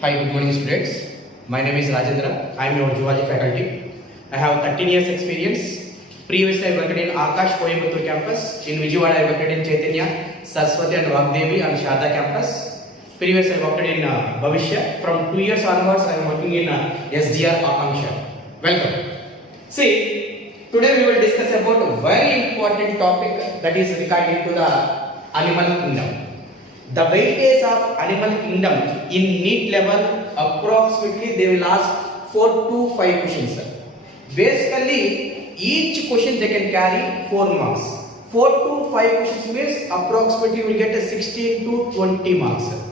Hi, good morning students. My name is Rajendra. I am your zoology faculty. I have 13 years experience. Previously I worked in Akash Coimbatore campus. In Vijayawada I worked in Chaitanya, Saraswati and Vagdevi and Sharda campus. Previously I worked in Bhavishya. From 2 years onwards I am working in SDR Akanksha. Welcome. See, today we will discuss about a very important topic that is regarding to the animal kingdom. The weightage of animal kingdom in NEET level approximately they will ask 4 to 5 questions. Sir. Basically each question they can carry 4 marks. 4 to 5 questions means approximately you will get a 16 to 20 marks. Sir.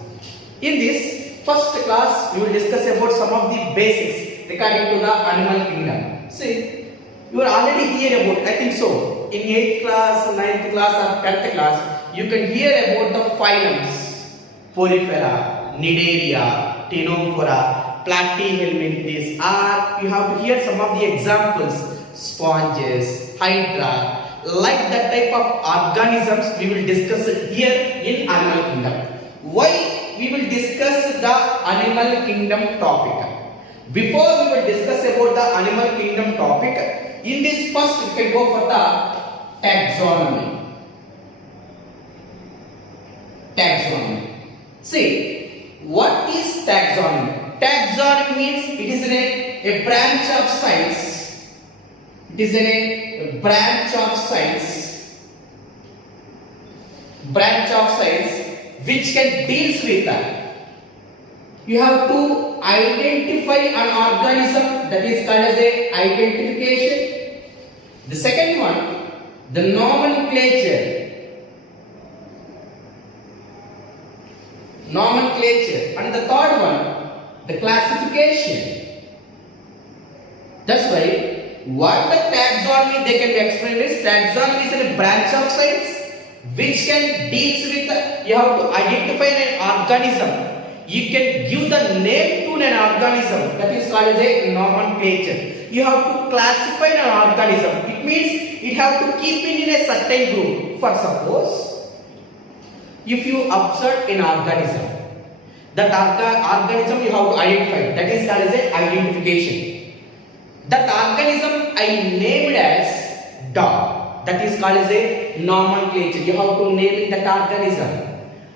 In this first class we will discuss about some of the basics regarding to the animal kingdom. See, you are already hear about, I think so, in 8th class, 9th class or 10th class you can hear about the phylums: Porifera, Cnidaria, Ctenophora, Platyhelminthes, or you have to hear some of the examples: sponges, Hydra, like that type of organisms we will discuss here in animal kingdom. Why we will discuss the animal kingdom topic? Before we will discuss about the animal kingdom topic, in this first we can go for the taxonomy. Taxonomy. See, what is taxonomy? Taxonomy means it is a branch of science. It is a branch of science. Branch of science which can deals with that. You have to identify an organism, that is called as a identification. The second one, the nomenclature. And the third one, the classification. That's why what the taxonomy they can be explained is taxonomy is a branch of science which can deals with you have to identify an organism. You can give the name to an organism, that is called as a nomenclature. You have to classify an organism. It means it have to keep it in a certain group. For suppose, if you observe an organism, that organism you have to identify, that is called as a identification. That organism I named as dog, that is called as a nomenclature. You have to name that organism,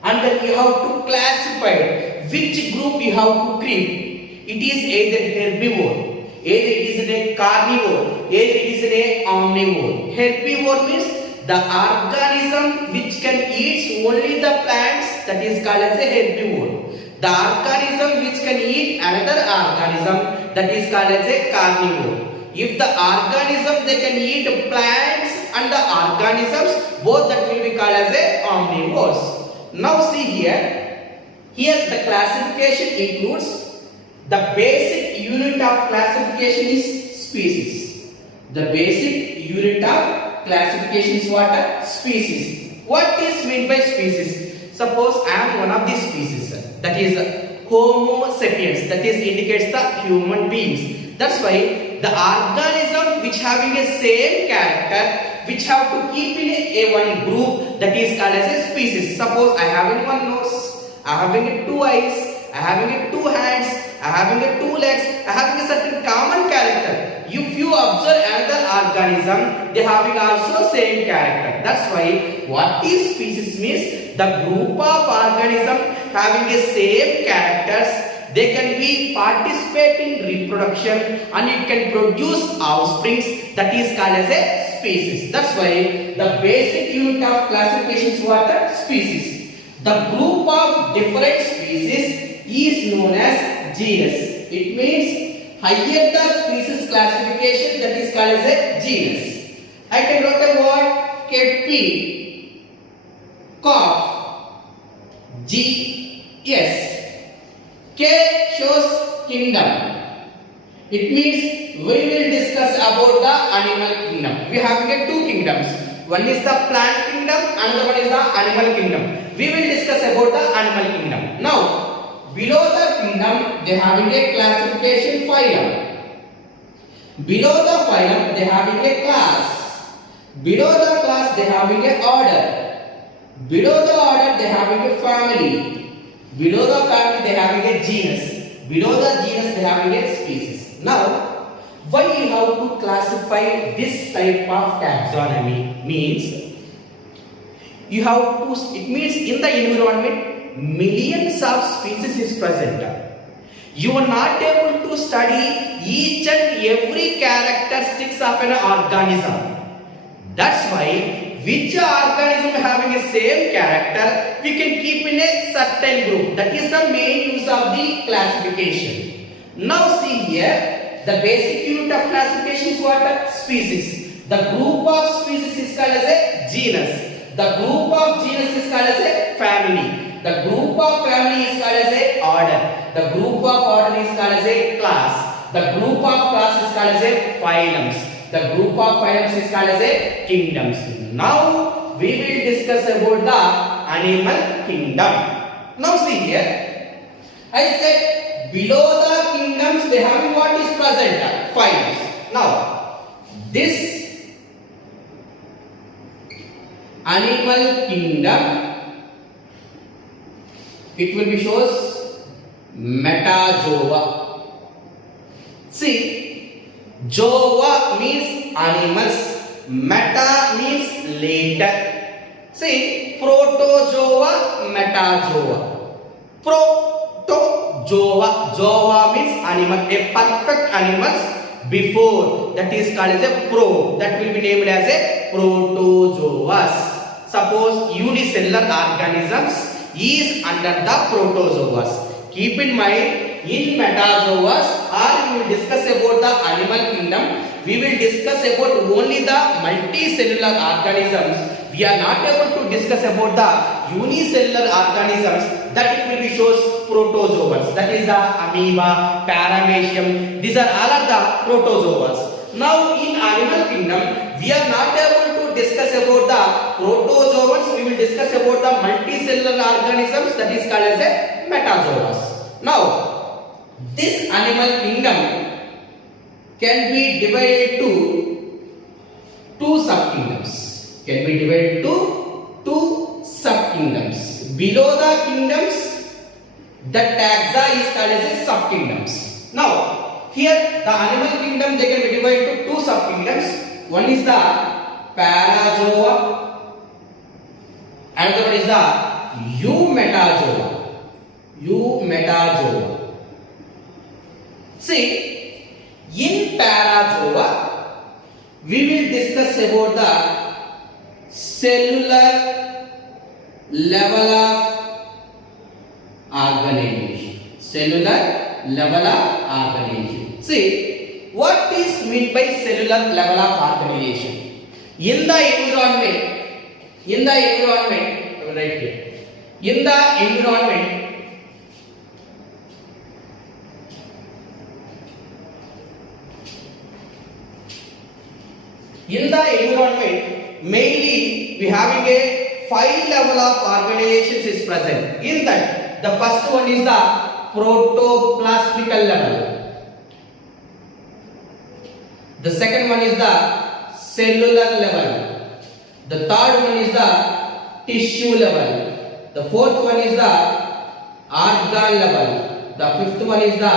and then you have to classify which group you have to creep. It is either herbivore, either it is a carnivore, either it is a omnivore. Herbivore means the organism which can eat only the plants, that is called as a herbivore. The organism which can eat another organism, that is called as a carnivore. If the organism they can eat plants and the organisms, both that will be called as a omnivores. Now see here. Here the classification includes the basic unit of classification is species. The basic unit of classification is what? Species. What is meant by species? Suppose I am one of these species, that is Homo sapiens, that is indicates the human beings. That's why the organism which having a same character, which have to keep in a one group, that is called as a species. Suppose I having one nose, I having 2 eyes, I having 2 hands, I having 2 legs, I having a certain common character. If you observe another organism, they having also same character. That's why what is species means the group of organism having the same characters. They can be participate in reproduction and it can produce offsprings, that is called as a species. That's why the basic unit of classification is what? Species. The group of different species is known as genus. It means higher the species classification, that is called as a genus. I can write the word cat, cough, G, S. K shows kingdom. It means we will discuss about the animal kingdom. We have 2 kingdoms. One is the plant kingdom, another one is the animal kingdom. We will discuss about the animal kingdom. Now, below the kingdom, they having a classification phylum. Below the phylum, they having a class. Below the class, they having a order. Below the order, they having a family. Below the family they having a genus. below the genus they having a species. Now, why you have to classify this type of taxonomy means you have to, it means in the environment millions of species is present. You are not able to study each and every characteristics of an organism. That's why which organism having a same character we can keep in a certain group. That is the main use of the classification. Now see here, the basic unit of classification is what? Species. The group of species is called as a genus. The group of genus is called as a family. The group of family is called as a order. The group of order is called as a class. The group of class is called as a phylums. The group of phylums is called as a kingdoms. Now we will discuss about the animal kingdom. Now see here, I said below the kingdoms they have what is present? Phylums. Now this animal kingdom, it will be shows metazoa. See, zoa means animals, meta means later. See, protozoa, metazoa. Protozoa, zoa means animal, a perfect animals before, that is called as a pro, that will be named as a protozoas. Suppose unicellular organisms is under the protozoas. Keep in mind, in metazoas or we will discuss about the animal kingdom, we will discuss about only the multicellular organisms. We are not able to discuss about the unicellular organisms, that it will be shows protozoas. That is the amoeba, paramecium, these are all of the protozoas. Now in animal kingdom, we are not able to discuss about the protozoans, we will discuss about the multicellular organisms, that is called as a metazoas. Now, this animal kingdom can be divided to two subkingdoms. Can be divided to two subkingdoms. Below the kingdoms, the taxa is called as a subkingdoms. Now, here the animal kingdom they can be divided to two subkingdoms. One is the parazoa, another one is the eumetazoa. Eumetazoa. See, in parazoa, we will discuss about the cellular level of organization. Cellular level of organization. See, what is meant by cellular level of organization? In the environment, right here, in the environment, mainly we having a 5 level of organizations is present. In that, the first one is the protoplasmical level. The second one is the cellular level. The third one is the tissue level. The fourth one is the organ level. The fifth one is the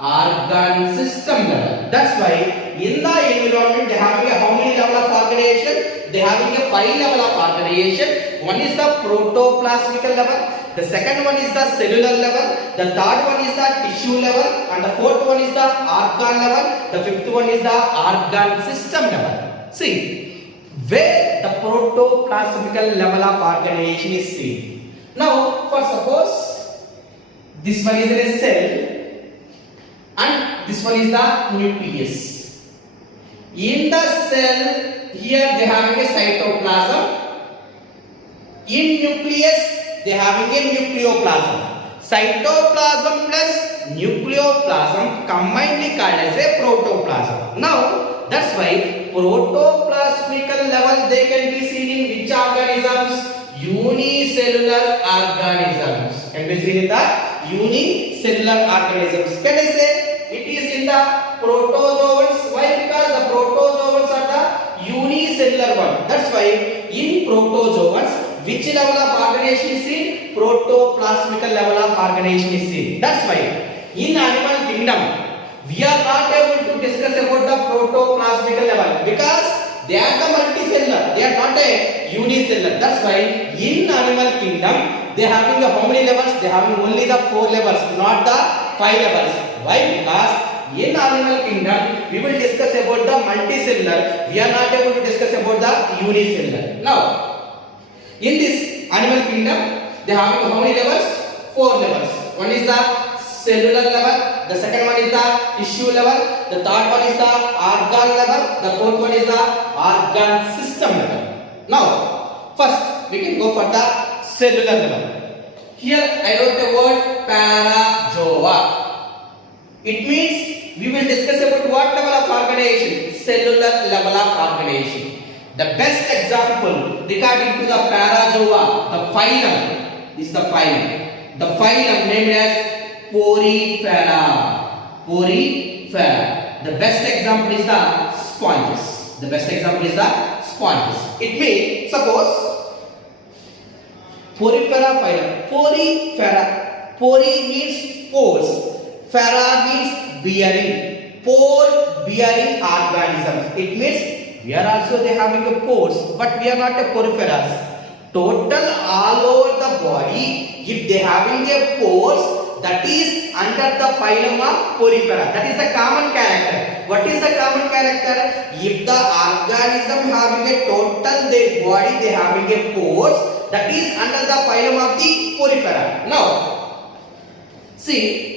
organ system level. That's why in the environment they having a how many level of organization? They having a 5 level of organization. One is the protoplasmical level. The second one is the cellular level. The third one is the tissue level. And the fourth one is the organ level. The fifth one is the organ system level. See, where the protoplasmical level of organization is seen. Now, for suppose this one is a cell and this one is the nucleus. In the cell, here they having a cytoplasm. In nucleus, they having a nucleoplasm. Cytoplasm plus nucleoplasm combinedly called as a protoplasm. Now, that's why protoplasmical level they can be seen in which organisms? Unicellular organisms. Can be seen in the unicellular organisms. Can I say it is in the protozoans? Why? Because the protozoans are the unicellular one. That's why in protozoans, which level of organization is seen? Protoplasmical level of organization is seen. That's why in animal kingdom, we are not able to discuss about the protoplasmical level because they are the multicellular. They are not a unicellular. That's why in animal kingdom they are having how many levels? They are having only the 4 levels, not the 5 levels. Why? Because in animal kingdom we will discuss about the multicellular. We are not able to discuss about the unicellular. Now, in this animal kingdom, they are having how many levels? 4 levels. One is the cellular level, the second one is the tissue level, the third one is the organ level, the fourth one is the organ system level. Now, first we can go for the cellular level. Here I wrote the word parazoa. It means we will discuss about what level of organization? Cellular level of organization. The best example regarding to the parazoa, the phylum is the phylum. The phylum named as Porifera. Porifera. The best example is the sponges. The best example is the sponges. It means, suppose, Porifera phylum. Porifera. Pori means pores. Fera means bearing. Pore bearing organisms. It means we are also they having a pores, but we are not a poriferas. Total all over the body, if they having a pores, that is under the phylum of Porifera. That is the common character. What is the common character? If the organism having a total their body, they having a pores, that is under the phylum of the Porifera. Now, see.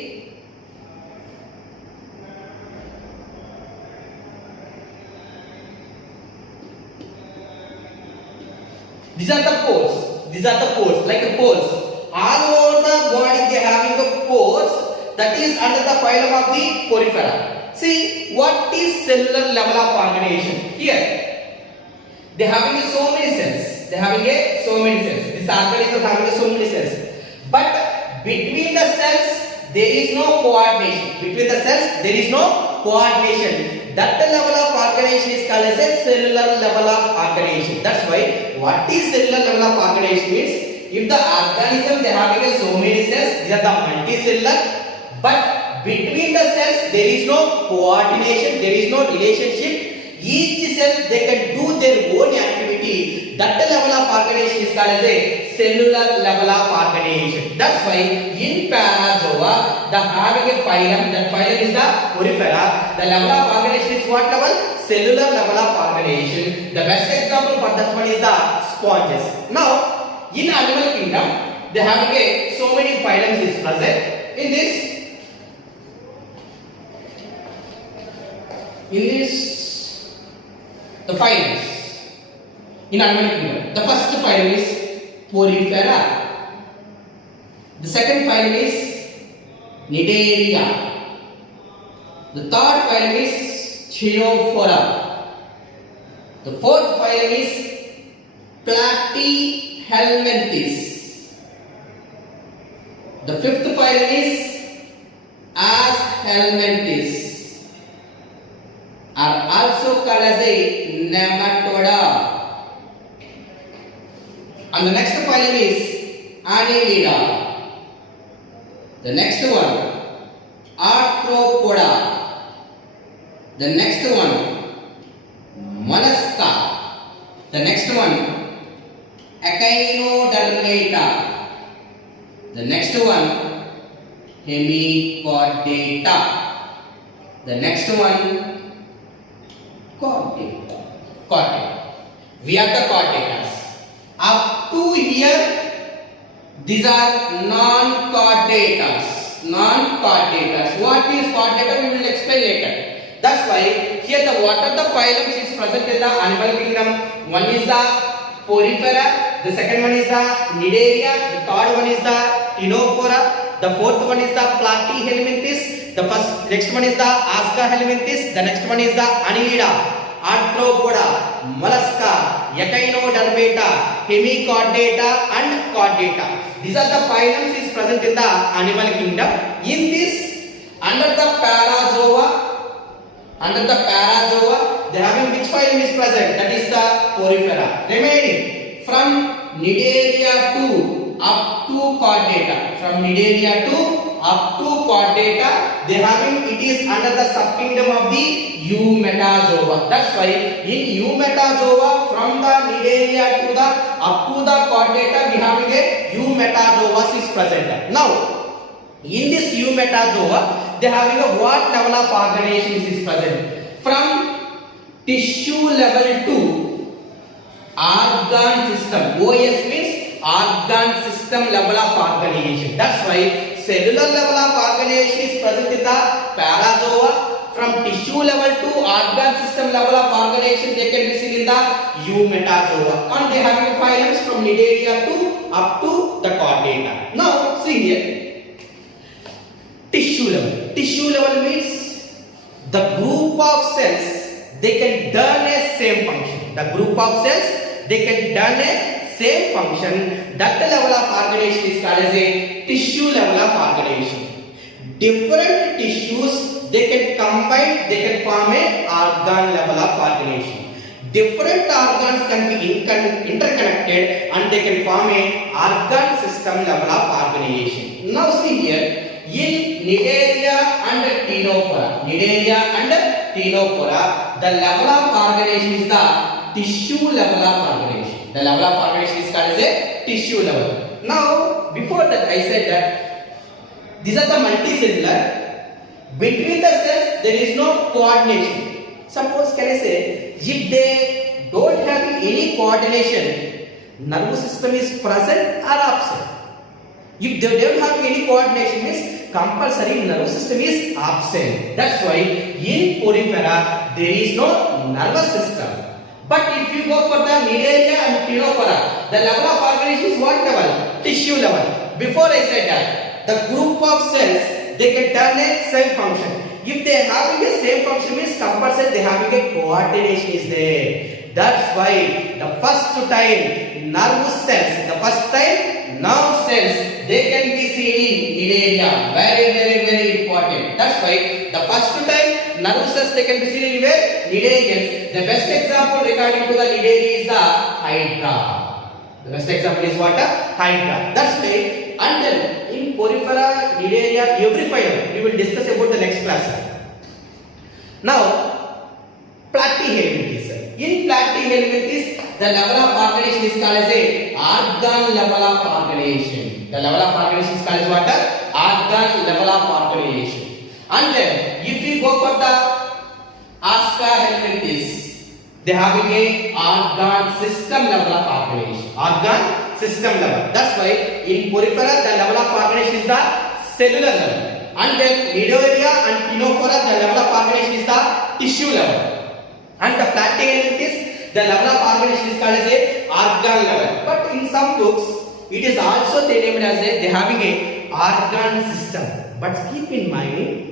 These are the pores. These are the pores, like the pores. All over the body they having a pores, that is under the phylum of the Porifera. See, what is cellular level of organization? Here, they having so many cells. They having so many cells. This organism having so many cells. But between the cells, there is no coordination. Between the cells, there is no coordination. That level of organization is called as a cellular level of organization. That's why what is cellular level of organization means, if the organism they having so many cells, they are the multicellular, but between the cells there is no coordination, there is no relationship. Each cell they can do their own activity. That level of organization is called as a cellular level of organization. That's why in parazoa, the having a phylum, that phylum is the Porifera. The level of organization is what level? Cellular level of organization. The best example for that one is the sponges. Now, in animal kingdom, they having a so many phylums is present. In this, the phylums in animal kingdom. The first phylum is Porifera. The second phylum is Cnidaria. The third phylum is Chiophora. The fourth phylum is Platyhelminthes. The fifth phylum is Aschelminthes, are also called as a nematoda. And the next phylum is Annelida. The next one, Arthropoda. The next one, Mollusca. The next one, Echinodermata. The next one, Hemichordata. The next one, Chordata. We have the chordatas. Up to here, these are non-chordatas. Non-chordatas. What is chordata? We will explain later. That's why here the what are the phylums is present in the animal kingdom. One is the Porifera. The second one is the Cnidaria. The third one is the Ctenophora. The fourth one is the Platyhelminthes. The next one is the Aschelminthes. The next one is the Annelida, Arthropoda, Mollusca, Echinodermata, Hemichordata and Chordata. These are the phylums is present in the animal kingdom. In this, under the parazoa, they having which phylum is present? That is the Porifera. Remaining from Cnidaria to up to Chordata. From Cnidaria to up to chordata. They having it is under the subkingdom of the Eumetazoa. That's why in Eumetazoa from the Nidaria to the up to the chordata we having a Eumetazoa is present. Now in this Eumetazoa they having a what level of organization is present? From tissue level to organ system. OS means organ system level of organization. That's why cellular level of organization is present in the parazoa. From tissue level to organ system level of organization they can be seen in the Eumetazoa. And they have phylums from Nidaria to up to the chordata. Now see here, tissue level. Tissue level means the group of cells they can done a same function. The group of cells they can done a same function. That level of organization is called as a tissue level of organization. Different tissues they can combine, they can form a organ level of organization. Different organs can be interconnected and they can form a organ system level of organization. Now see here, in Nidaria and Ctenophora, the level of organization is the tissue level of organization. The level of organization is called as a tissue level. Now before that I said that these are the multicellular. Between the cells there is no coordination. Suppose can I say if they don't have any coordination, nervous system is present or absent. If they don't have any coordination means compulsory nervous system is absent. That's why in Porifera there is no nervous system. But if you go for the Nidaria and Ctenophora, the level of organization is what level? Tissue level. Before I said that the group of cells they can turn a same function. If they having a same function means compulsory they having a coordination is there. That's why the first time nervous cells, nerve cells they can be seen in Nidaria. Very important. That's why the first time nervous cells they can be seen in where? Nidarians. The best example regarding to the Nidaria is the Hydra. The best example is what? Hydra. That's why until in Porifera, Nidaria, every phylum we will discuss about the next class. Now, Platyhelminthes. In Platyhelminthes, the level of organization is called as a organ level of organization. The level of organization is called as what? Organ level of organization. And then, if we go for the Askahelminthes, they having a organ system level of organization. Organ system level. That's why in Porifera the level of organization is the cellular level. And then Nidaria and Ctenophora the level of organization is the tissue level. And the Platyhelminthes the level of organization is called as a organ level. But in some books it is also they named as a they having a organ system. But keep in mind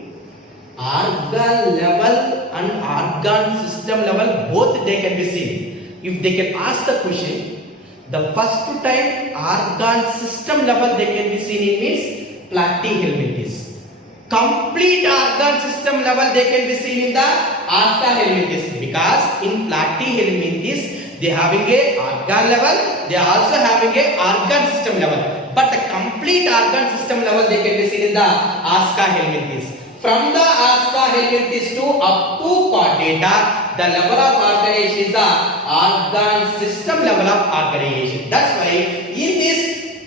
organ level and organ system level both they can be seen. If they can ask the question, the first time organ system level they can be seen in means Platyhelminthes. Complete organ system level they can be seen in the Askahelminthes, because in Platyhelminthes they having a organ level, they also having a organ system level, but the complete organ system level they can be seen in the Askahelminthes. From the Askahelminthes to up to chordata, the level of organization is the organ system level of organization. That's why in this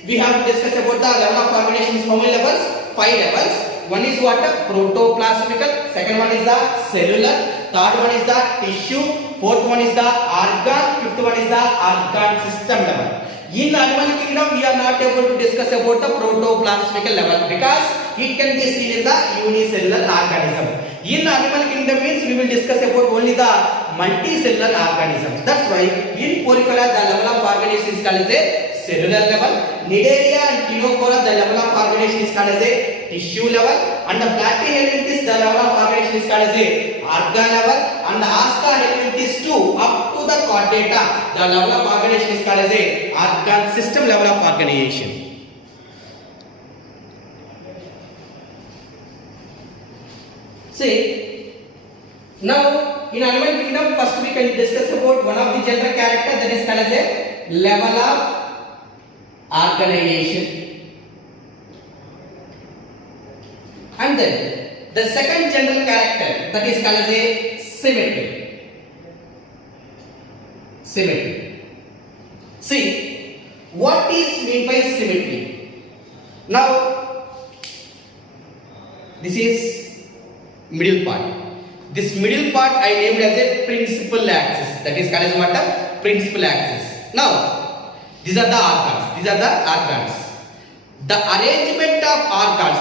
we have to discuss about the level of organization is how many levels? 5 levels. One is what? Protoplasmical. Second one is the cellular. Third one is the tissue. Fourth one is the organ. Fifth one is the organ system level. In animal kingdom, we are not able to discuss about the protoplasmical level because it can be seen in the unicellular organism. In animal kingdom means we will discuss about only the multicellular organisms. That's why in Porifera the level of organization is called as a cellular level. Nidaria and Ctenophora the level of organization is called as a tissue level. And the Platyhelminthes the level of organization is called as a organ level. And the Askahelminthes too up to the chordata the level of organization is called as a organ system level of organization. See, now in animal kingdom first we can discuss about one of the general character that is called as a level of organization. And then the second general character, that is called as a symmetry. Symmetry. See, what is meant by symmetry? Now, this is middle part. This middle part I named as a principal axis. That is called as what? Principal axis. Now, these are the organs. These are the organs. The arrangement of organs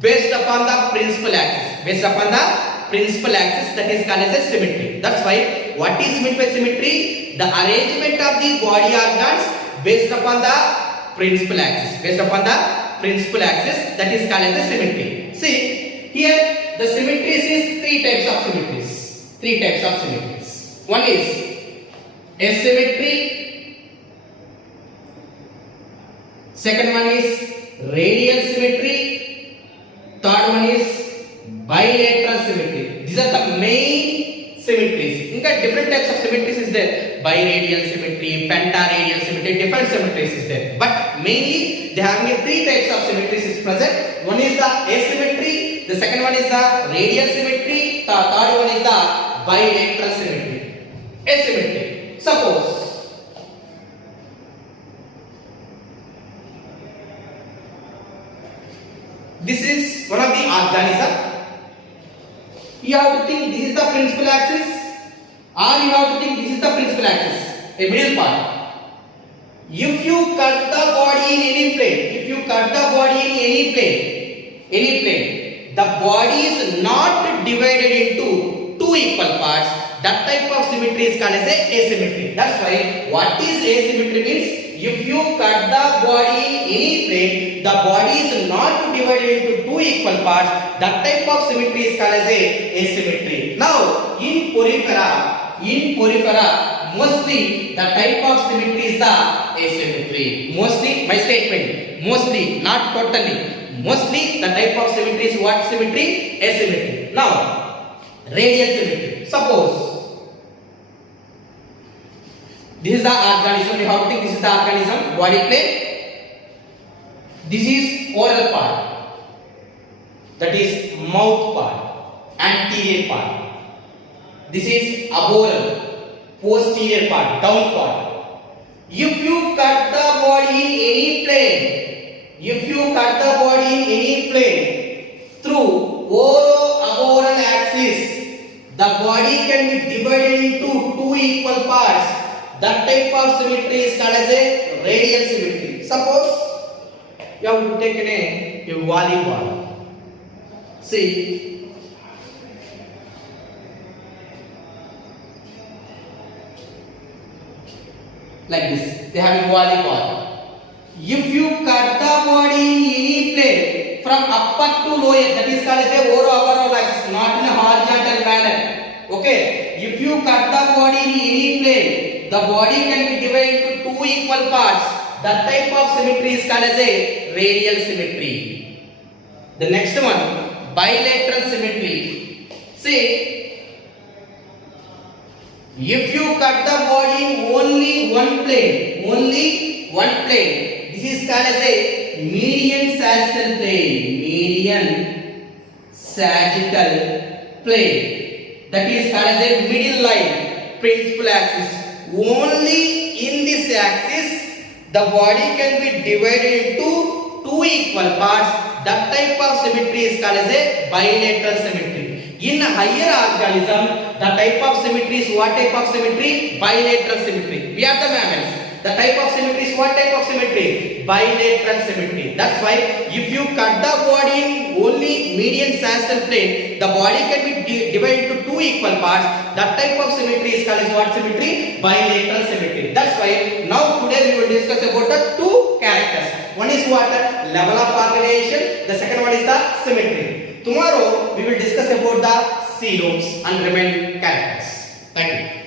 based upon the principal axis. Based upon the principal axis, that is called as a symmetry. That's why what is meant by symmetry? The arrangement of the body organs based upon the principal axis. Based upon the principal axis, that is called as a symmetry. See, here the symmetries is three types of symmetries. Three types of symmetries. One is asymmetry. Second one is radial symmetry. Third one is bilateral symmetry. These are the main symmetries. In fact, different types of symmetries is there. Biradial symmetry, pentaradial symmetry, different symmetries is there. But mainly they have three types of symmetries is present. One is the asymmetry, the second one is the radial symmetry, the third one is the bilateral symmetry. Asymmetry. Suppose this is one of the organism. You have to think this is the principal axis, or you have to think this is the principal axis, a middle part. If you cut the body in any plane, the body is not divided into two equal parts. That type of symmetry is called as asymmetry. That's why what is asymmetry means, if you cut the body in any plane, the body is not divided into two equal parts. That type of symmetry is called as asymmetry. Now, in porifera, mostly the type of symmetry is the asymmetry. Mostly, my statement, mostly, not totally. Mostly the type of symmetry is what symmetry? Asymmetry. Now, radial symmetry. Suppose this is the organism. You have to think this is the organism, body plane. This is oral part. That is mouth part, anterior part. This is aboral, posterior part, down part. If you cut the body in any plane, through oro-aboral axis, the body can be divided into two equal parts. That type of symmetry is called as a radial symmetry. Suppose you have taken a volleyball. See, like this. They have a volleyball. If you cut the body in any plane from upper to lower, that is called as a oro-aboral axis, not in a horizontal manner. Okay. If you cut the body in any plane, the body can be divided into two equal parts. That type of symmetry is called as a radial symmetry. The next one, bilateral symmetry. See, if you cut the body in only one plane, this is called as a median sagittal plane. That is called as a middle line, principal axis. Only in this axis, the body can be divided into two equal parts. That type of symmetry is called as a bilateral symmetry. In higher organism, the type of symmetry is what type of symmetry? Bilateral symmetry. We have the mammals. The type of symmetry is what type of symmetry? Bilateral symmetry. That's why if you cut the body in only median sagittal plane, the body can be divided into two equal parts. That type of symmetry is called as what symmetry? Bilateral symmetry. That's why now today we will discuss about the two characters. One is what? Level of organization. The second one is the symmetry. Tomorrow we will discuss about the coeloms and remaining characters. Thank you.